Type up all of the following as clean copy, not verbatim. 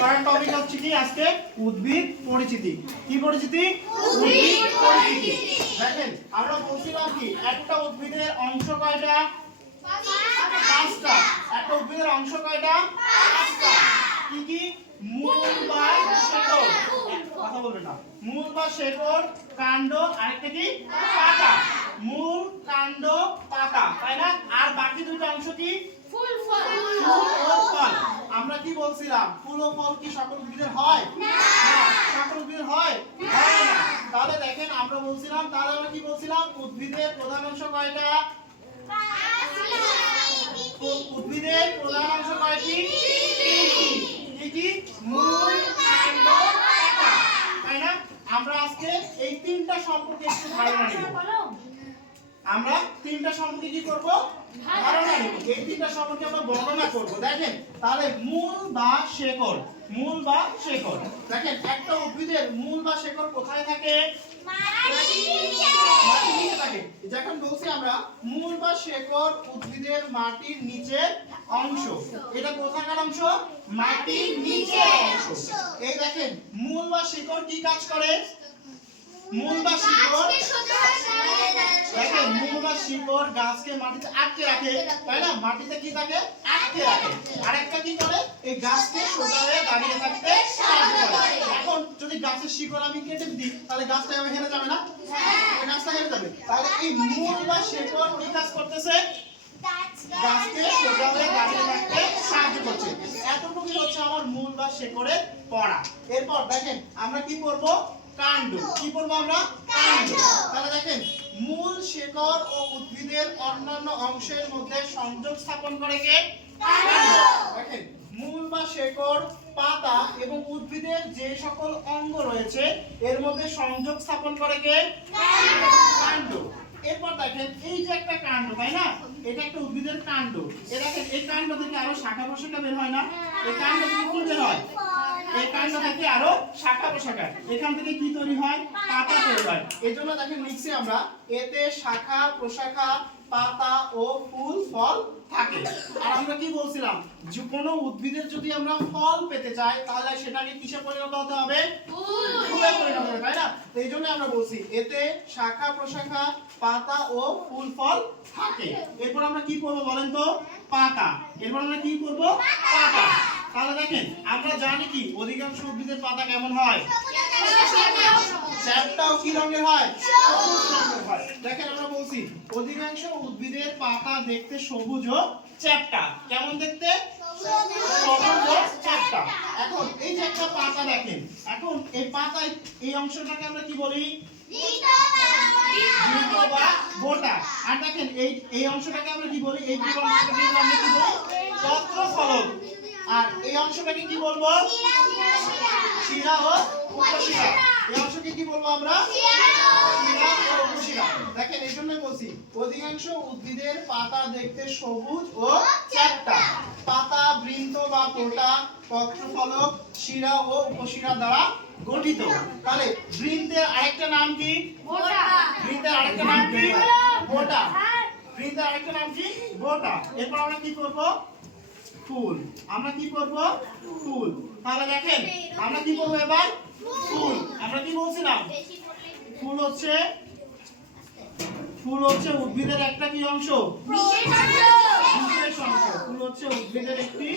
পড়ার টপিক হচ্ছে কি আজকে উদ্ভিদ পরিচিতি। কি পরিচিতি? উদ্ভিদ পরিচিতি। দেখেন আমরা বলছিলাম কি একটা উদ্ভিদের অংশ কয়টা? পাঁচটা। একটা উদ্ভিদের অংশ কয়টা? পাঁচটা। কি কি? মূল বা শেকড়, কথা বলবেন না, মূল বা শেকড়, কাণ্ড, আরেকটা কি? পাতা। মূল, কাণ্ড, পাতা, তাই না? আর বাকি দুইটা অংশ কি? ফুল, ফল। ফুল ও ফল। আমরা কি বলছিলাম? ফুল ও ফল কি সকল উদ্ভিদের হয়? না। সকল উদ্ভিদের হয়? হয় না। তাহলে দেখেন আমরা বলছিলাম, তাহলে আমরা কি বলছিলাম? উদ্ভিদের প্রধান অংশ কয়টা? উদ্ভিদের প্রধান অংশ কয়টি? তিনটি। কি কি? মূল, কাণ্ড, পাতা, তাই না? আমরা আজকে এই তিনটা সম্পর্কে একটু ধারণা নিব। আমরা তিনটা সম্পর্কে কি করব? ধারণা নিব। এই তিনটা সম্পর্কে আমরা বর্ণনা করব। দেখেন তাহলে মূল বা শেকড়, মূল বা শেকড়। দেখেন একটা উদ্ভিদের মূল বা শেকড় কোথায় থাকে? মাটির নিচে থাকে। যখন বলছি আমরা মূল বা শেকড় উদ্ভিদের মাটির নিচের অংশ, এটা কোথাকার অংশ? মাটির নিচের অংশ। এই দেখেন মূল বা শিকড় কি কাজ করে? মূল বা শিকড়, দেখেন মূল বা শিকড় গাছকে মাটিতে আটকে রাখে, তাই না? মাটিতে কি থাকে? আটকে রাখে। আরেকটা কি করে? এই গাছকে সোজা হয়ে দাঁড়িয়ে থাকতে সাহায্য করে। এখন যদি গাছের শিকড় আমি কেটে দিই তাহলে গাছটা হেরে যাবে না? হ্যাঁ, গাছটা হেরে যাবে। তাহলে এই মূল বা শিকড় কি কাজ করতেছে? গাছকে সোজা হয়ে দাঁড়িয়ে থাকতে সাহায্য করছে। এতটুকুই হচ্ছে আমার মূল বা শেকড়ের পড়া। এরপর দেখেন আমরা কি করব? কাণ্ড। কি করব আমরা? কাণ্ড। তাহলে দেখেন মূল, শেকড় ও উদ্ভিদের অন্যান্য অংশের মধ্যে সংযোগ স্থাপন করে কে? কাণ্ড। দেখেন মূল বা শেকড়, পাতা এবং উদ্ভিদের যে সকল অঙ্গ রয়েছে এর মধ্যে সংযোগ স্থাপন করে কে? কাণ্ড। এরপর দেখেন এই যে একটা কাণ্ড, তাই না? এটা একটা উদ্ভিদের কাণ্ড। এই দেখেন এই কাণ্ড থেকে আরো শাখা প্রশাখা বের হয় না? এই কাণ্ড থেকে কি বের হয়? এই কাণ্ড থেকে আরো শাখা প্রশাখা। এখান থেকে কি তৈরি হয়? পাতা তৈরি হয়। এজন্য দেখেন লিখছি আমরা এতে শাখা প্রশাখা, পাতা ও ফুল ফল থাকে। আর আমরা কি বলছিলাম? যে কোনো উদ্ভিদের যদি আমরা ফল পেতে চাই তাহলে সেটাকে কিসে পরিণত হতে হবে? ফুলে পরিণত হবে, তাই না? এইজন্য আমরা বলছি এতে শাখা প্রশাখা, পাতা ও ফুল ফল থাকে। এরপর আমরা কি করব বলেন তো? পাতা। এরপর আমরা কি করব? পাতা। তাহলে দেখেন আমরা জানি কি অধিকাংশ উদ্ভিদের পাতা কেমন হয়? চ্যাপ্টাও কি রঙের হয়? সবুজ রঙের হয়। দেখেন আমরা বলছি অধিকাংশ উদ্ভিদের পাতা দেখতে সবুজ ও চ্যাপ্টা। কেমন দেখতে? সবুজ ও চ্যাপ্টা। এখন এই যে একটা পাতা দেখেন, এখন এই পাতায় এই অংশটাকে আমরা কি বলি? বৃন্ত বা বোটা। আর দেখেন এই অংশটাকে আমরা কি বলি? এই পুরো অংশটাকে আমরা কি বলি? পত্রফলক। আর এই অংশটাকে কি বলবো? শিরা ও উপশিরা। এই অংশকে কি বলবো আমরা? শিরা ও উপশিরা। দেখেন এই জন্য বলছি অধিকাংশ উদ্ভিদের পাতা দেখতে সবুজ ও চ্যাপ্টা। পাতা বৃন্ত বা পোটা, পত্রফলক, শিরা ও উপশিরা দ্বারা গঠিত। তাহলে বৃন্তের আরেকটা নাম কি? বোটা। বৃন্তের আরেকটা নাম কি? বোটা। বৃন্তের আরেকটা নাম কি? বোটা। এরপর আমরা কি করব? ফুল। আমরা কি করব? ফুল। তাহলে দেখেন আমরা কি করব এবার? ফুল। আমরা কি বলছিলাম? ফুল হচ্ছে উদ্ভিদের একটা কি অংশ? বিশেষ অংশ। ফুল হচ্ছে উদ্ভিদের একটি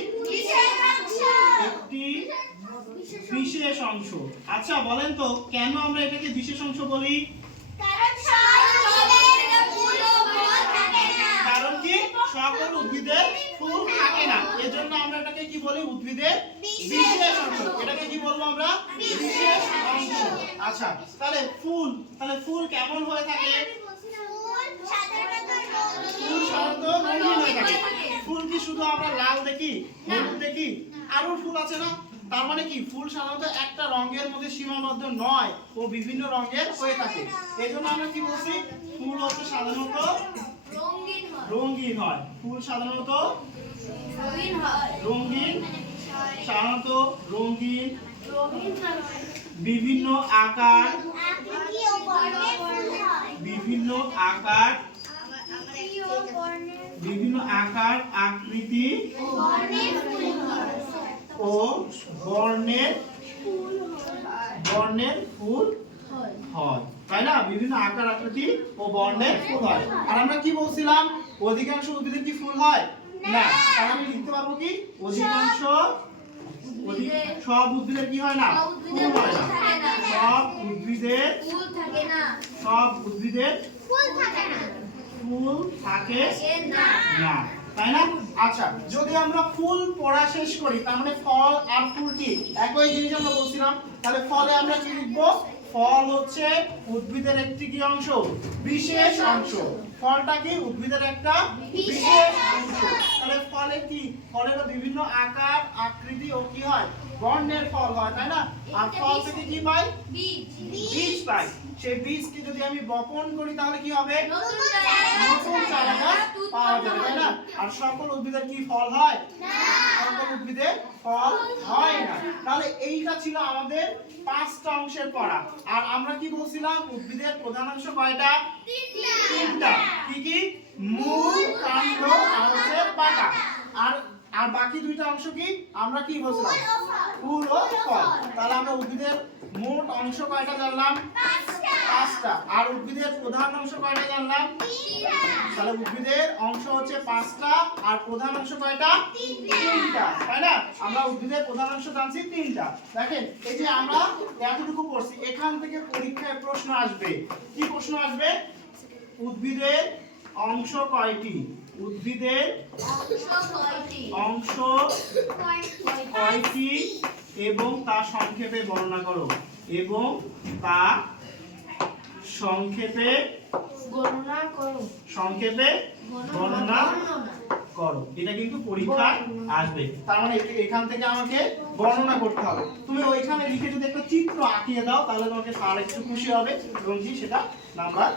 বিশেষ অংশ। আচ্ছা বলেন তো কেন আমরা এটাকে বিশেষ অংশ বলি? কারণ কি সকল উদ্ভিদের ফুল থাকে না, এজন্য আমরা এটাকে কি বলি? উদ্ভিদের বিশেষ অংশ। এটাকে কি বলবো আমরা? বিশেষ অংশ। আচ্ছা তাহলে ফুল কেমন হয়ে থাকে? ফুল সাধারণত রঙিন হয়ে থাকে। ফুল কি শুধু আমরা লাল দেখি, হলুদ দেখি? আরো ফুল আছে না? তার মানে কি ফুল সাধারণত একটা রঙের মধ্যে সীমাবদ্ধ নয়, ও বিভিন্ন রঙের হয়ে থাকে। এজন্য আমরা কি বলছি? ফুল হচ্ছে সাধারণত রঙিন হয়। ফুল সাধারণত রঙিন, বিভিন্ন আকার, আকৃতি ও বর্ণের ফুল হয়, তাই না? বিভিন্ন আকার আকৃতি ও বর্ণের ফুল হয়। আর আমরা কি বলছিলাম, অধিকাংশ উদ্ভিদের কি ফুল হয় না? তাহলে আমি লিখতে পারবো কি, অধিকাংশ সব উদ্ভিদের কি হয় না, ফুল হয় না। সব উদ্ভিদের ফুল থাকে না, তাই না? আচ্ছা, যদি আমরা ফুল পড়া শেষ করি তার মানে ফল আর ফুল কি একই জিনিস আমরা বলছিলাম, তাহলে ফলে আমরা কি লিখবো, ফল হচ্ছে উদ্ভিদের একটি কি অংশ, বিশেষ অংশ। ফলটা কি উদ্ভিদের একটা বিশেষ অংশ। তাহলে ফলে কি, ফলের বিভিন্ন আকার আকৃতি ও কি হয়, বর্ণের ফল হয়, তাই না? আর ফল থেকে কি পাই, বীজ পাই। সেই বীজকে যদি আমি বপন করি তাহলে কি হবে, নতুন চারা গাছ পাওয়া যাবে, তাই না? আর সকল উদ্ভিদের কি ফল হয় না, সকল উদ্ভিদের ফল হয় না। তাহলে এইটা ছিল আমাদের 5টা অংশের পড়া। আর আমরা কি বলছিলাম, উদ্ভিদের প্রধান অংশ কয়টা, তিনটা। কি কি, মূল, কাণ্ড আর হচ্ছে পাতা। আর বাকি দুইটা অংশ কি, আমরা কি বলছিলাম, ফুল ও ফল। তাহলে আমরা উদ্ভিদের মোট অংশ কয়টা জানলাম, 5টা। আর উদ্ভিদের প্রধান অংশ কয়টা জানলাম, 3টা। তাহলে উদ্ভিদের অংশ হচ্ছে 5টা আর প্রধান অংশ কয়টা, 3টা, তাই না? আমরা উদ্ভিদের প্রধান অংশ জানছি 3টা। দেখেন এই যে আমরা এতটুকু পড়ছি, এখান থেকে পরীক্ষায় প্রশ্ন আসবে। কি প্রশ্ন আসবে, উদ্ভিদের অংশ কয়টি, উদ্ভিদের অংশ কয়টি এবং তা সংক্ষেপে বর্ণনা করো, এবং তা সংক্ষেপে বর্ণনা করো। এটা কিন্তু পরীক্ষায় আসবে। তার মানে এখান থেকে আমাকে বর্ণনা করতে হবে। তুমি ওইখানে লিখে যদি একটা চিত্র আঁকিয়ে দাও তাহলে তোমাকে স্যার একটু খুশি হবে এবং কি সেটা নাম্বার